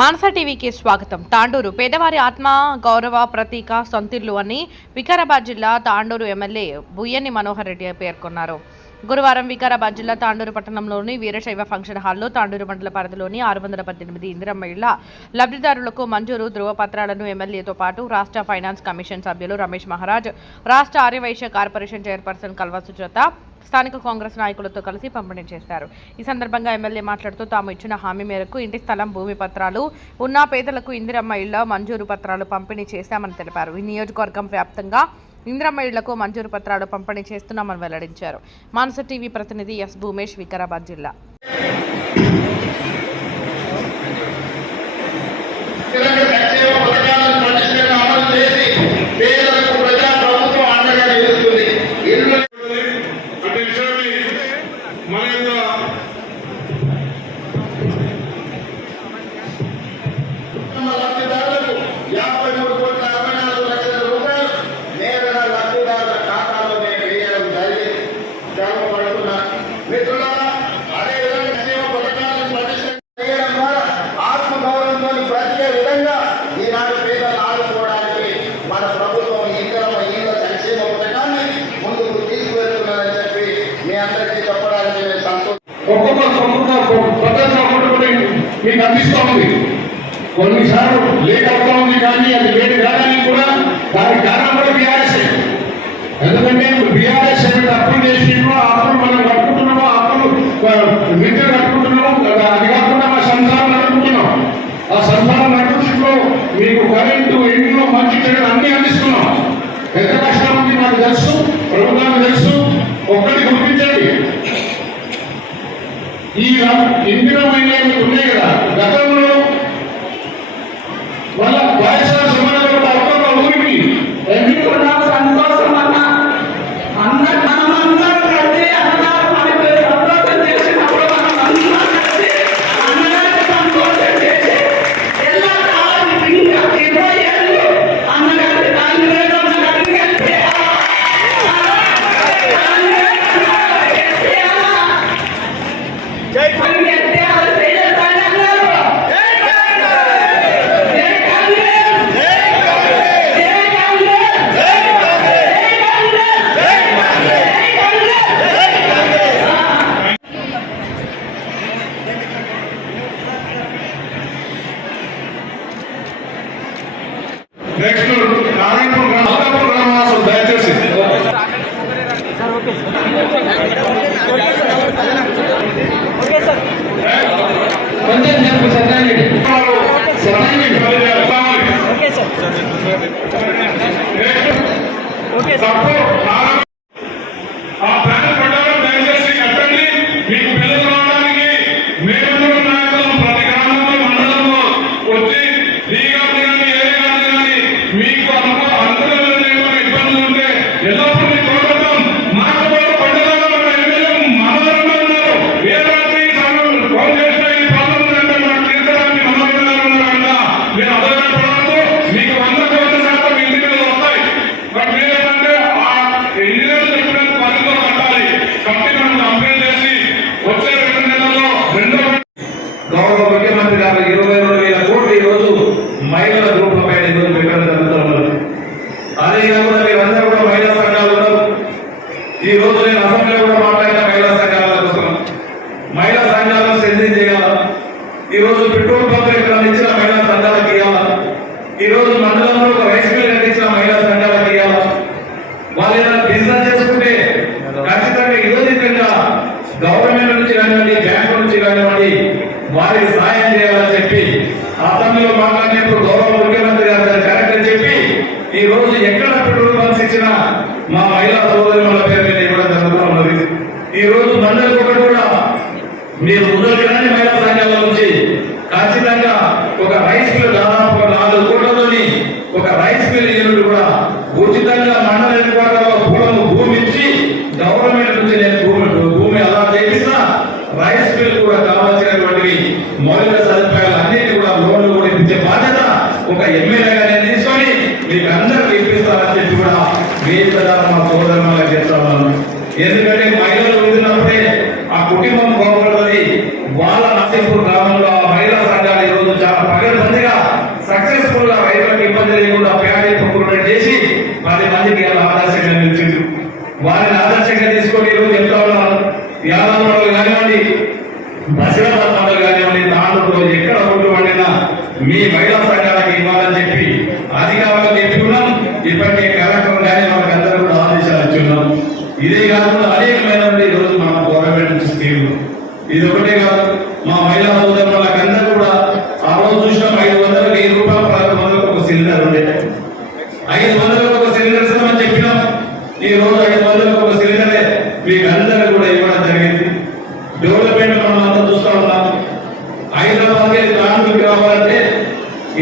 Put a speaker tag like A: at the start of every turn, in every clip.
A: మానస టీవీకి స్వాగతం. తాండూరు పేదవారి ఆత్మ గౌరవ ప్రతీక సొంతిల్లు అని వికారాబాద్ జిల్లా తాండూరు ఎమ్మెల్యే బుయ్యని మనోహర్ రెడ్డి పేర్కొన్నారు. గురువారం వికారాబాద్ జిల్లా తాండూరు పట్టణంలోని వీరశైవ ఫంక్షన్ హాల్లో తాండూరు మండల పరిధిలోని ఆరు వందల పద్దెనిమిది ఇందిరమ్మ ఇళ్ళ లబ్ధిదారులకు మంజూరు ధృవపత్రాలను ఎమ్మెల్యేతో పాటు రాష్ట్ర ఫైనాన్స్ కమిషన్ సభ్యులు రమేష్ మహారాజ్ రాష్ట్ర ఆర్యవైశ్య కార్పొరేషన్ చైర్పర్సన్ కల్వ స్థానిక కాంగ్రెస్ నాయకులతో కలిసి పంపిణీ చేశారు. ఈ సందర్భంగా ఎమ్మెల్యే మాట్లాడుతూ తాము ఇచ్చిన హామీ మేరకు ఇంటి స్థలం భూమి పత్రాలు ఉన్న పేదలకు ఇందిరమ్మ ఇళ్ళ మంజూరు పత్రాలు పంపిణీ చేశామని తెలిపారు. ఈ నియోజకవర్గం వ్యాప్తంగా ఇందిరమ్మ ఇళ్ళకు మంజూరు పత్రాలు పంపిణీ చేస్తున్నామని వెల్లడించారు. మానస టీవీ ప్రతినిధి ఎస్ భూమేష్ వికారాబాద్ జిల్లా.
B: మీకు అందిస్తూ ఉంది. కొన్నిసార్లు లేట్ అవుతా ఉంది కానీ అది లేట్ కాదని కూడా దానికి కారణం కూడా బీఆర్ఎస్ ఎందుకంటే బీఆర్ఎస్ ఏమైతే అప్పులు చేసిండ్రో ఆ అప్పులు మనం కట్టుకుంటున్నామో అప్పులు మిగతా కట్టుకుంటున్నాము అది కాకుండా మా సంసారం నడుపుకుంటున్నాం ఆ సంసారం నడుపుకుంటూ మీకు కరెంటు ఇంట్లో మంచి చెడు అన్ని అందిస్తున్నాం. ఎంత కష్టం? ఈ ఇందిరమైన ఉన్నాయి కదా. గతంలో
C: సంఘాలను సెండింగ్ చేయాలా? ఈ రోజు పెట్రోల్ పంప్ ఇక్కడ ఇచ్చిన మహిళా సంఘాలకు ఇవ్వాలా ఈ రోజు మండలంలో ఒక రైస్ మిల్ కట్టించిన మహిళా సంఘాలకు ఇవ్వాలా వాళ్ళు ఏదైనా బిజినెస్ చేసుకుంటే ఖచ్చితంగా ఇదోదికంగా గవర్నమెంట్ నుంచి కానివ్వండి బ్యాంకు నుంచి కానివ్వండి వారికి సహాయం చేయాలని చెప్పి అసెంబ్లీలో మాట్లాడినప్పుడు గౌరవ ముఖ్యమంత్రి గారు కరెక్ట్ అని చెప్పి ఈ రోజు ఎక్కడ పెట్రోల్ పంప్స్ ఇచ్చినా మా మహిళా సోదరుల పేరు మీద ఇవ్వడం జరుగుతూ ఉన్నది. ఈ రోజు మండలి ఒకటి కూడా మీరు ముందరగానే మహిళా సంఘాల నుంచి. ఖచ్చితంగా ఒక రైస్ మిల్ దాదాపు నాలుగు కోట్లతోని ఒక రైస్ మిల్ యూనిట్ కూడా ఉచితంగా మండల హెడ్క్వార్టర్లో భూమి భూమి ఇచ్చి గవర్నమెంట్ నుంచి నేను భూమి భూమి అలా చేపిస్తా రైస్ మిల్ కూడా కావాల్సినటువంటి మౌలిక సదుపాయాలు అన్నిటి కూడా లోన్లు కూడా ఇచ్చే బాధ్యత ఒక ఎమ్మెల్యేగా నేను తీసుకొని మీకు అందరికి ఇప్పిస్తానని చెప్పి కూడా మీ ద్వారా మా సోదరులకు చెప్తా ఉన్నాను. ఎందుకంటే మహిళలు ఉంటున్నప్పుడే ఆ కుటుంబం లేకుండా పేద చేసి వారి మందికి ఆదర్శంగా నిలిచింది వారిని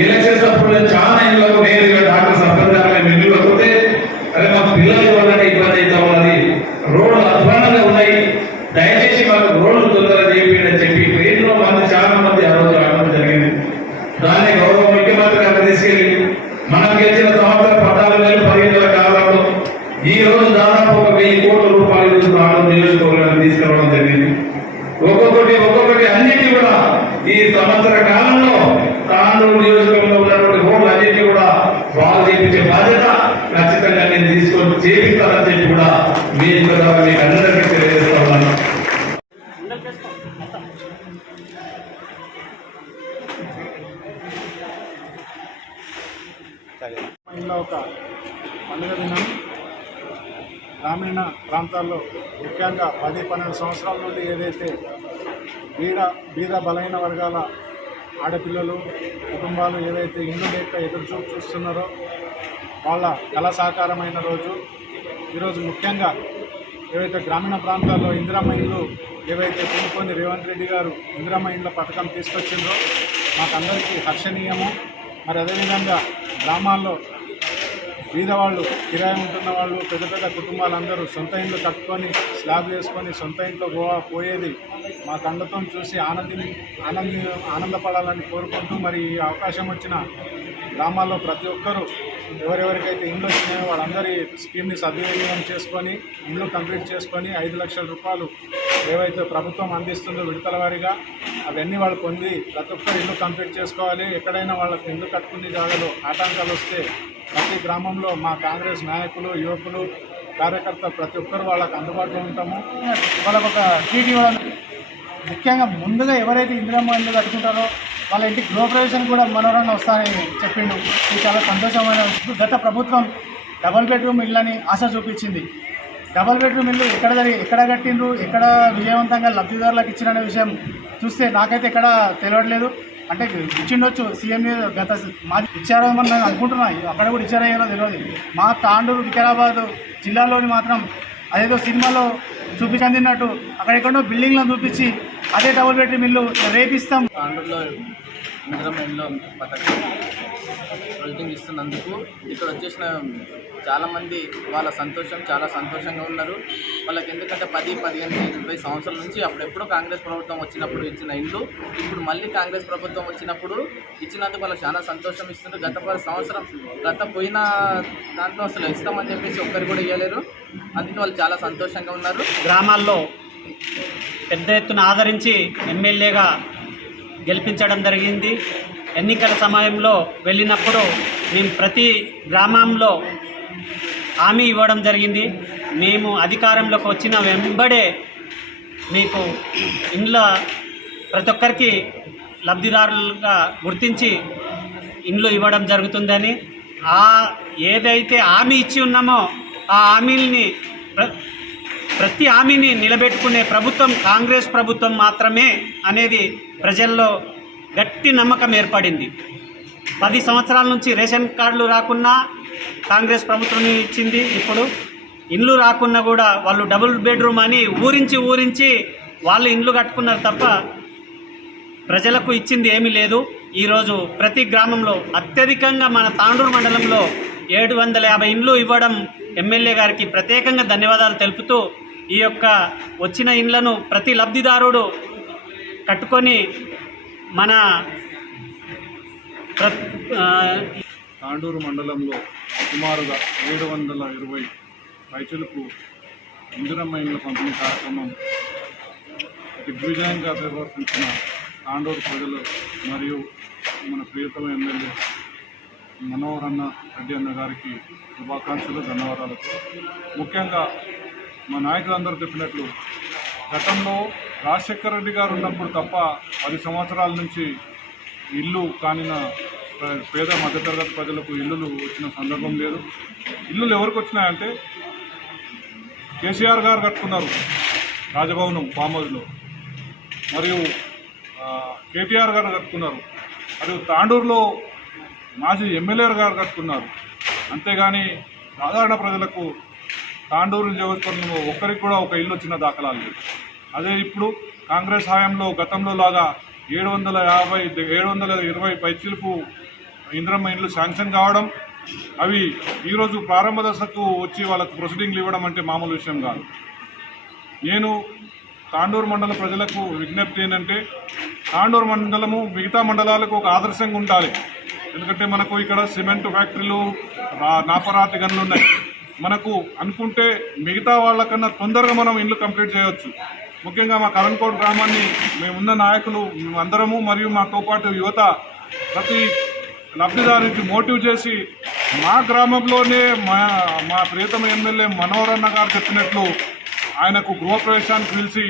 C: ఎలక్షన్స్ అప్పుడు చాలా ఇళ్ళకు నేరుగా డాక్టర్ సర్పంచ్ మేము ఇల్లు అరే మా పిల్లలు ఇవ్వాలంటే ఇబ్బంది అవుతా ఉన్నది? రోడ్లు అధ్వానంగా ఉన్నాయి. దయచేసి మాకు రోడ్లు తొందరగా చేయండి అని చెప్పి ఎన్నో మంది చాలా మంది ఆ రోజు ఆడడం జరిగింది. దాన్ని గౌరవ ముఖ్యమంత్రి గారు తీసుకెళ్ళి మనం గెలిచిన సంవత్సరం పద్నాలుగు వేలు పదిహేను వేల కాలంలో ఈ రోజు దాదాపు ఒక వెయ్యి కోట్ల రూపాయలు రావడం నియోజకవర్గానికి తీసుకురావడం జరిగింది. ఒక్కొక్కటి ఒక్కొక్కటి అన్నిటి కూడా ఈ సంవత్సర కాలంలో తాండూరు నియోజకవర్గంలో ఉన్నటువంటి రోడ్లు అన్నిటి కూడా బాగు చేయించే బాధ్యత ఖచ్చితంగా నేను తీసుకొని చేపిస్తానని చెప్పి కూడా మీ ద్వారా మీకు అందరికీ
D: తెలియజేస్తున్నాను. ఒక పండుగ దినం. గ్రామీణ ప్రాంతాల్లో ముఖ్యంగా పది పన్నెండు సంవత్సరాల నుండి ఏదైతే బీడ బీద బలైన వర్గాల ఆడపిల్లలు కుటుంబాలు ఏదైతే ఇల్లు లేక ఎదురు చూస్తున్నారో వాళ్ళ కళ సాకారమైన రోజు. ఈరోజు ముఖ్యంగా ఏవైతే గ్రామీణ ప్రాంతాల్లో ఇందిరామ ఇండ్లు ఏవైతే పూనుకొని రేవంత్ రెడ్డి గారు ఇందిరామ ఇండ్ల పథకం తీసుకొచ్చిందో మాకందరికీ హర్షణీయము. మరి అదేవిధంగా గ్రామాల్లో బీదవాళ్ళు కిరాయి ఉంటున్న వాళ్ళు పెద్ద పెద్ద కుటుంబాలందరూ సొంత ఇంట్లో కట్టుకొని స్లాబ్ వేసుకొని సొంత ఇంట్లో గోవా పోయేది మా కళ్ళతో చూసి ఆనంది ఆనంది ఆనందపడాలని కోరుకుంటూ మరి ఈ అవకాశం వచ్చిన గ్రామాల్లో ప్రతి ఒక్కరూ ఎవరెవరికైతే ఇండ్లు వచ్చినాయో వాళ్ళందరి స్కీమ్ని సద్వినియోగం చేసుకొని ఇండ్లు కంప్లీట్ చేసుకొని ఐదు లక్షల రూపాయలు ఏవైతే ప్రభుత్వం అందిస్తుందో విడతల వారీగా అవన్నీ వాళ్ళు పొంది ప్రతి ఒక్కరు ఇల్లు కంప్లీట్ చేసుకోవాలి. ఎక్కడైనా వాళ్ళకి ఇల్లు కట్టుకునే జాగాలో ఆటంకాలు వస్తే ప్రతి గ్రామంలో మా కాంగ్రెస్ నాయకులు యువకులు కార్యకర్త ప్రతి ఒక్కరు వాళ్ళకు అందుబాటులో ఉంటాము. వాళ్ళకు ఒక టీటీ ఇవ్వడం. ముఖ్యంగా ముందుగా ఎవరైతే ఇందిరమ్మ ఇల్లు కట్టుకుంటారో వాళ్ళ ఇంటికి గృహప్రవేశం కూడా మనోరంగా వస్తారని చెప్పిండు. ఇది చాలా సంతోషమైన గత ప్రభుత్వం డబల్ బెడ్రూమ్ ఇళ్ళని ఆశ చూపించింది. డబల్ బెడ్రూమ్ ఇల్లు ఎక్కడ జరిగి ఎక్కడ కట్టిండ్రు? ఎక్కడ విజయవంతంగా లబ్ధిదారులకు ఇచ్చిన విషయం చూస్తే నాకైతే ఎక్కడ తెలియట్లేదు అంటే ఇచ్చిండొచ్చు సీఎం గత మా ఇచ్చారో నేను అనుకుంటున్నాను అక్కడ కూడా ఇచ్చారో తెలియదు. మా తాండూరు వికారాబాద్ జిల్లాలోని మాత్రం అదేదో సినిమాలో చూపించినట్టు అక్కడెక్కడో బిల్డింగ్లను చూపించి అదే డబుల్ బెడ్రూమ్ ఇల్లు రేపిస్తాం.
E: తాండూరులో పథకం. ప్రొజెక్టింగ్ ఇస్తున్నందుకు ఇక్కడ వచ్చేసిన చాలామంది వాళ్ళ సంతోషం చాలా సంతోషంగా ఉన్నారు. వాళ్ళకి ఎందుకంటే పది పదిహేను ఇరవై సంవత్సరాల నుంచి అప్పుడెప్పుడో కాంగ్రెస్ ప్రభుత్వం వచ్చినప్పుడు ఇచ్చిన ఇల్లు ఇప్పుడు మళ్ళీ కాంగ్రెస్ ప్రభుత్వం వచ్చినప్పుడు ఇచ్చినందుకు వాళ్ళకి చాలా సంతోషం ఇస్తున్నారు. గత పది సంవత్సరం గత పోయిన దాంట్లో అసలు ఇస్తామని చెప్పేసి ఒక్కరు కూడా ఇవ్వలేరు అందుకే వాళ్ళు చాలా సంతోషంగా ఉన్నారు.
F: గ్రామాల్లో పెద్ద ఎత్తున ఆదరించి ఎమ్మెల్యేగా గెలిపించడం జరిగింది. ఎన్నికల సమయంలో వెళ్ళినప్పుడు మేము ప్రతి గ్రామంలో హామీ ఇవ్వడం జరిగింది. మేము అధికారంలోకి వచ్చిన వెంబడే మీకు ఇండ్ల ప్రతి ఒక్కరికి లబ్ధిదారులుగా గుర్తించి ఇండ్లు ఇవ్వడం జరుగుతుందని ఆ ఏదైతే హామీ ఇచ్చి ఉన్నామో ఆ హామీల్ని ప్ర- ప్రతి హామీని నిలబెట్టుకునే ప్రభుత్వం కాంగ్రెస్ ప్రభుత్వం మాత్రమే అనేది ప్రజల్లో గట్టి నమ్మకం ఏర్పడింది. పది సంవత్సరాల నుంచి రేషన్ కార్డులు రాకున్నా కాంగ్రెస్ ప్రభుత్వం ఇచ్చింది. ఇప్పుడు ఇండ్లు రాకున్నా కూడా వాళ్ళు డబుల్ బెడ్రూమ్ అని ఊరించి ఊరించి వాళ్ళు ఇండ్లు కట్టుకున్నారు తప్ప ప్రజలకు ఇచ్చింది ఏమీ లేదు. ఈరోజు ప్రతి గ్రామంలో అత్యధికంగా మన తాండూరు మండలంలో ఏడు వందల యాభై ఇండ్లు ఇవ్వడం ఎమ్మెల్యే గారికి ప్రత్యేకంగా ధన్యవాదాలు తెలుపుతూ ఈ యొక్క వచ్చిన ఇండ్లను ప్రతి లబ్ధిదారుడు కట్టుకొని మన ప్ర
D: తాండూరు మండలంలో సుమారుగా ఏడు వందల ఇరవై రైతులకు ఇందిరమ్మ ఇండ్ల పంపిణీ కార్యక్రమం దిగ్విజయంగా నిర్వర్తించిన తాండూరు ప్రజలు మరియు మన ప్రియతమ ఎమ్మెల్యే మనోహర్ అన్న రెడ్డి అన్న గారికి శుభాకాంక్షలు ధన్యవాదాలు. ముఖ్యంగా మా నాయకులందరూ చెప్పినట్లు గతంలో రాజశేఖర రెడ్డి గారు ఉన్నప్పుడు తప్ప పది సంవత్సరాల నుంచి
G: ఇల్లు కానిన పేద మధ్యతరగతి ప్రజలకు ఇల్లులు వచ్చిన సందర్భం లేదు. ఇల్లులు ఎవరికి వచ్చినాయంటే కేసీఆర్ గారు కట్టుకున్నారు రాజభవనం ఫామ్ హౌస్లో మరియు కేటీఆర్ గారు కట్టుకున్నారు. మరియు తాండూరులో మాజీ ఎమ్మెల్యే గారు కట్టుకున్నారు. అంతేగాని సాధారణ ప్రజలకు తాండూరు నియోజకవర్గంలో ఒక్కరికి కూడా ఒక ఇల్లు వచ్చిన దాఖలాలు లేదు అదే ఇప్పుడు కాంగ్రెస్ హయాంలో గతంలో లాగా ఏడు వందల యాభై ఏడు వందల ఇరవై పైచిలుపు ఇంద్రమ్మ ఇండ్లు శాంక్షన్ కావడం అవి ఈరోజు ప్రారంభ దశకు వచ్చి వాళ్ళకు ప్రొసీడింగ్లు ఇవ్వడం అంటే మామూలు విషయం కాదు. నేను తాండూరు మండల ప్రజలకు విజ్ఞప్తి ఏంటంటే తాండూరు మండలము మిగతా మండలాలకు ఒక ఆదర్శంగా ఉండాలి. ఎందుకంటే మనకు ఇక్కడ సిమెంట్ ఫ్యాక్టరీలు నాపరాతి గనులు ఉన్నాయి. మనకు అనుకుంటే మిగతా వాళ్ళకన్నా తొందరగా మనం ఇల్లు కంప్లీట్ చేయవచ్చు ముఖ్యంగా మా కరణ్కోట్ గ్రామాన్ని మేమున్న నాయకులు అందరము మరియు మాతో పాటు యువత ప్రతి లబ్ధిదారునికి మోటివ్ చేసి మా గ్రామంలోనే మా మా ప్రియతమ ఎమ్మెల్యే మనోహరన్న గారు చెప్పినట్లు ఆయనకు గృహప్రవేశానికి పిలిచి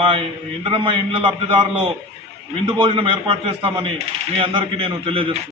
G: మా ఇంద్రమ్మ ఇండ్ల లబ్ధిదారులో విందు భోజనం ఏర్పాటు చేస్తామని మీ అందరికీ నేను తెలియజేస్తున్నాను.